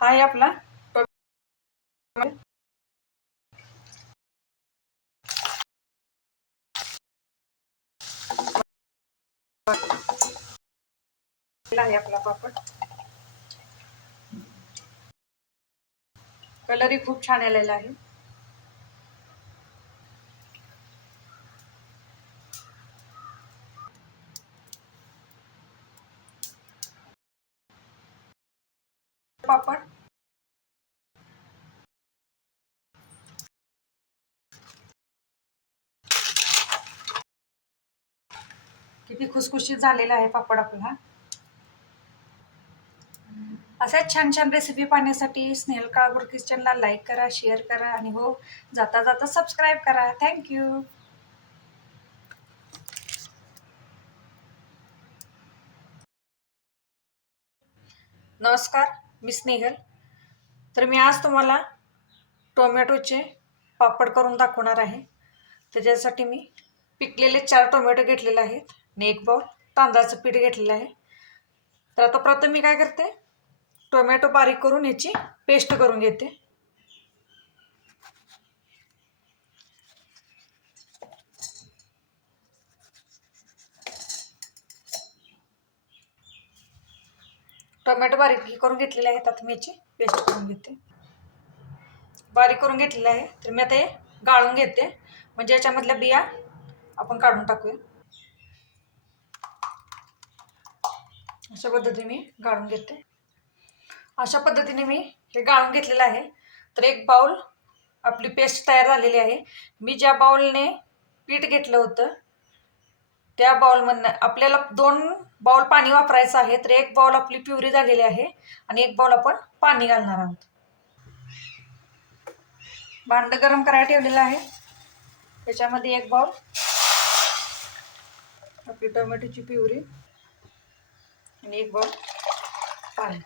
हा आहे आपला टोमॅटो आहे आपला पापड. कलरही खूप छान आलेला आहे. पापड किती खुसखुशीत झालेला आहे पापड आपला. अशाच छान छान रेसिपी पाहण्यासाठी स्नेहल काळभोर किचनला लाईक करा, शेअर करा आणि हो जाता जाता सबस्क्राईब करा. थँक्यू. नमस्कार, मी स्नेहल. तर मी आज तुम्हाला टोमॅटोचे पापड करून दाखवणार आहे. त्याच्यासाठी मी पिकलेले 4 टोमॅटो घेतलेले आहेत आणि 1 बाउल तांदळाचं पीठ घेतलेलं आहे. तर आता प्रथम मी काय करते, टोमॅटो बारीक करून याची पेस्ट करून घेते. टोमॅटो बारीक करून घेतलेले आहेत. आता मी याची पेस्ट करून घेते. बारीक करून घेतलेलं आहे. तर मी आता हे गाळून घेते, म्हणजे याच्यामधल्या बिया आपण काढून टाकूया. अशा पद्धतीने मी गाळून घेते. अशा पद्धतीने मी हे गाळून घेतलेलं आहे. तर 1 बाउल आपली पेस्ट तयार झालेली आहे. मी ज्या बाउलने पीठ घेतलं होतं त्या बाउलमधनं आपल्याला 2 बाउल पाणी वापरायचं आहे. तर 1 बाउल आपली प्युरी झालेली आहे आणि 1 बाउल आपण पाणी घालणार आहोत. भांडं गरम करायला ठेवलेलं आहे. त्याच्यामध्ये 1 बाउल आपली टोमॅटोची प्युरी आणि 1 बाउल पाणी.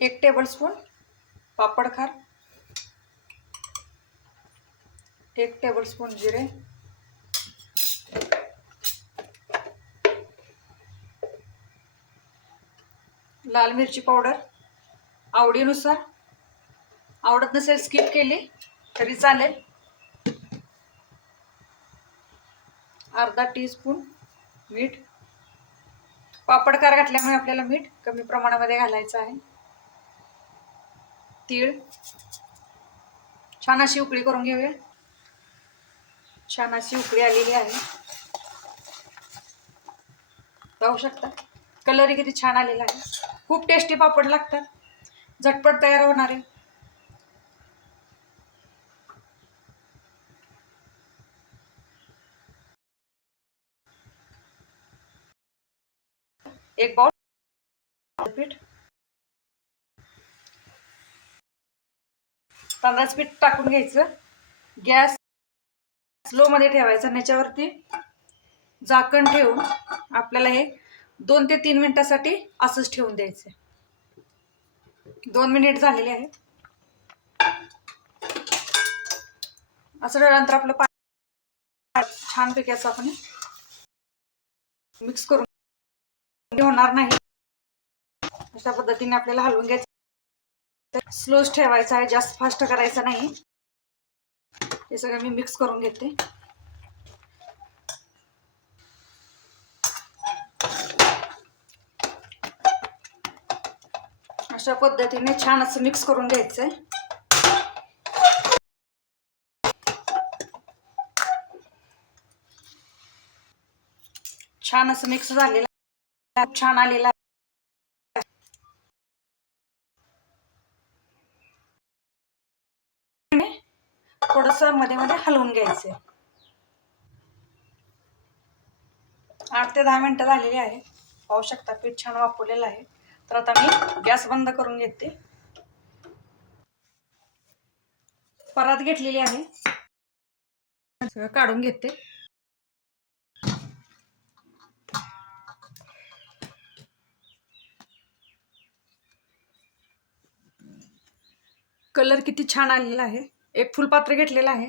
एक टेबलस्पून पापड खार, 1 टेबलस्पून जिरे, लाल मिरची पावडर आवडीनुसार, आवडत नसेल स्किप केली तरी चालेल, अर्धा टीस्पून मीठ. पापड खार घातल्यामुळे आपल्याला मीठ कमी प्रमाणामध्ये घालायचं आहे. तीळ, छान अशी उकळी करून घेऊया. छान अशी उकळी आलेली आहे, पाहू शकता. कलरही किती छान आलेला आहे. खूप टेस्टी पापड लागतात, झटपट तयार होणारे. एक बाउल पीठ, तांदळाचं पीठ टाकून घ्यायचं. गॅस स्लो मध्ये ठेवायचा. त्याच्यावरती झाकण ठेवून आपल्याला हे 2 ते 3 मिनिटासाठी असंच ठेवून द्यायचं. 2 मिनिट झालेले आहेत. असं झाल्यानंतर आपलं पाणी छानपैकी असं आपण मिक्स करून होणार नाही. अशा पद्धतीने आपल्याला हलवून घ्यायचं. स्लोच ठेवायचा आहे, जास्त फास्ट करायचं नाही. हे सगळं मी मिक्स करून घेते. अशा पद्धतीने छान असं मिक्स करून घ्यायचंय. छान असं मिक्स झालेलं आहे, छान आलेला आहे. थोडस मध्ये मध्ये हलवून घ्यायचंय. 8 ते 10 मिनिटं झालेली आहे. पाहू शकता पीठ छान वाफवलेलं आहे. तर आता मी गॅस बंद करून घेते. परात घेतलेली आहे, सगळं काढून घेते. कलर किती छान आलेला आहे. एक फुलपात्र घेतलेलं आहे,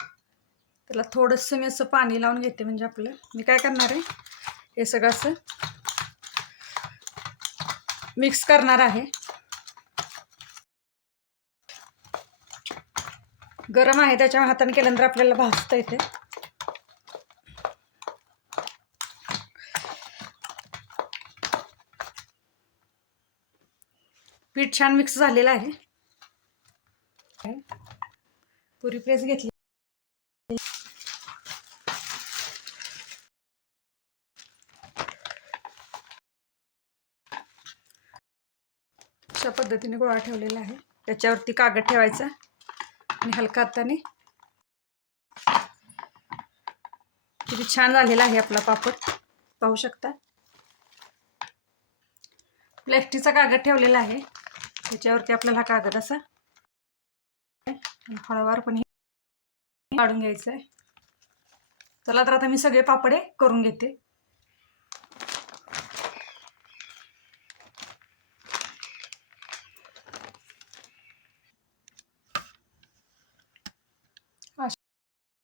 त्याला थोडंसं मी असं पाणी लावून घेते. म्हणजे आपलं मी काय करणार आहे, हे सगळं असं मिक्स करणार आहे. गरम आहे त्याच्यामुळे हाताने केल्यानंतर आपल्याला भाजता येते. पीठ छान मिक्स झालेलं आहे. पुरी प्रेस घेतली. अशा पद्धतीने गोळा ठेवलेला आहे. त्याच्यावरती कागद ठेवायचा आणि हलका हाताने. किती छान झालेला आहे आपला पापड, पाहू शकता. प्लास्टिकचा कागद ठेवलेला आहे. त्याच्यावरती आपल्याला हा कागद असा हळूवारपणे काढून घ्यायचा आहे. चला तर आता मी सगळे पापडे करून घेते.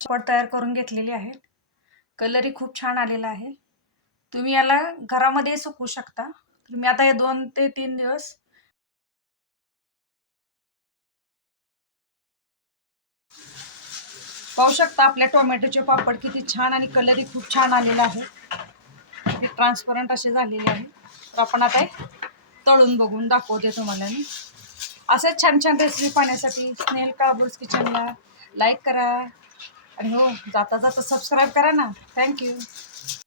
पापड तयार करून घेतलेले आहेत. कलरही खूप छान आलेला आहे. तुम्ही याला घरामध्ये सुकवू शकता. तर मी आता हे 2 ते 3 दिवस पाहू शकता. आपल्या टोमॅटोचे पापड किती छान आणि कलरही खूप छान आलेला आहे. हे ट्रान्सपरंट असे झालेले आहे. तर आपण आता तळून बघून दाखवते तुम्हाला मी. असेच छान छान रेसिपी पाहण्यासाठी स्नेहल काळभोर किचनला लाईक करा आणि हो जाता जाता सबस्क्राईब करा ना. थँक्यू.